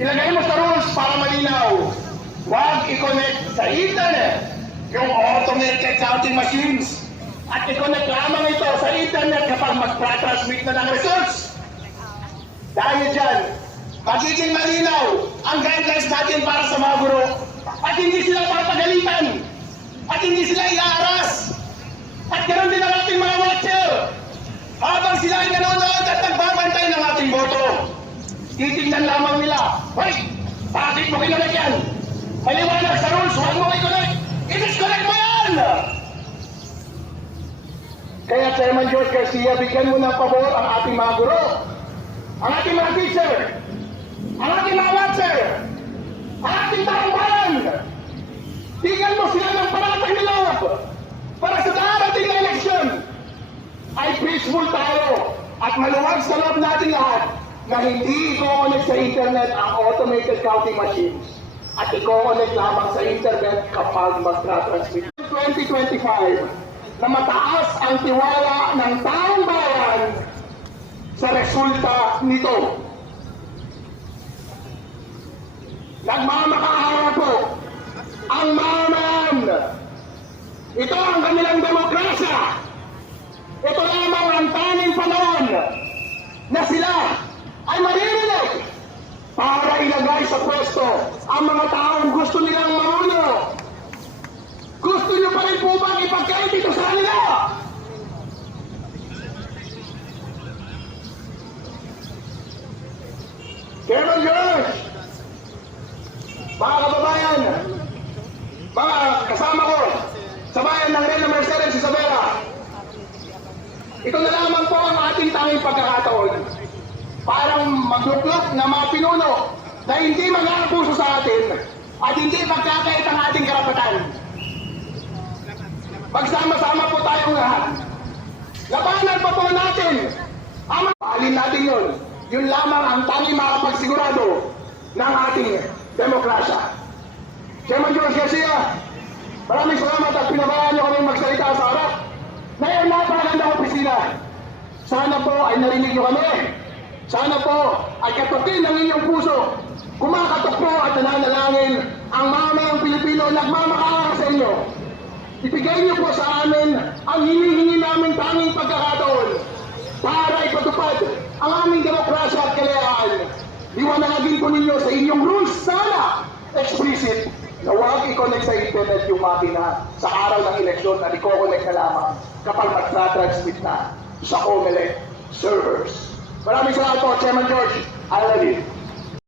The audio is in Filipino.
Ilagay mo sa rules para malinaw. Huwag i-connect sa internet yung automated counting machines. At i-connect lamang ito sa internet kapag magtra-transmit na ng results. Dahil dyan, magiging malinaw ang guidelines natin para sa mga guro. At hindi sila papagalitan. At hindi sila iaaras. At ganoon din ang ating mga watcher. Habang sila ay nanonood at nagbabantay ng ating boto. Titignan lamang nila, hoy, bakit mo kinonect yan? Maliwanag sa rules, huwag mo i-connect. I-disconnect mo yan! Kaya Chairman George Garcia, bigyan mo ng pabor ang ating mga guro, ang ating mga teacher, ang ating mga watcher, ang ating taong bayan. Bigyan mo sila ng paratang nilawag para sa darating na eleksyon ay peaceful tayo at maluwag sa loob natin lahat na hindi i-connect sa internet ang automated counting machines at i-connect lamang sa internet kapag magtra-transmit. 2025 na mataas ang tiwala ng taong bayan sa resulta nito. Nagmamakaawa po ang mamayan. Ito ang kanilang demokrasya. Ito lamang ang tanging panahon na sila ay maririnig para ilagay sa pwesto ang mga taong gusto nilang mamuno. Gusto niyo pa rin po bang ipagkait ito sa kanila? Chairman George, mga kababayan, mga kasama ko sa bayan ng Reyna Mercedes Isabela, ito na lamang po ang ating tanging pagkakataon. Parang magluklok na mga pinuno na hindi mag-aabuso sa atin at hindi magkakait ang ating karapatan. Magsama-sama po tayong lahat. Labanan pa po natin. Alin natin yun. Yun lamang ang tanging makapagsigurado ng ating demokrasya. Chairman George Garcia, maraming salamat at pinabayaan niyo kaming magsalita sa harap. Ngayon napakagandang opisina. Sana po ay narinig niyo kami. Sana po ay katukin ng inyong puso. Kumakatok po at nananalangin ang mamayang Pilipino nagmamakaawa sa inyo. Ibigay niyo po sa amin ang hinihingi namin tanging pagkakataon para ipatupad ang aming demokrasya at kalayaan. Liwanagin po ninyo sa inyong rules sana explicit na huwag i-connect sa internet yung makina sa araw ng eleksyon na i-connect na lamang kapag magtra-transmit na sa COMELEC servers. Maraming salamat po, Chairman George. I love you.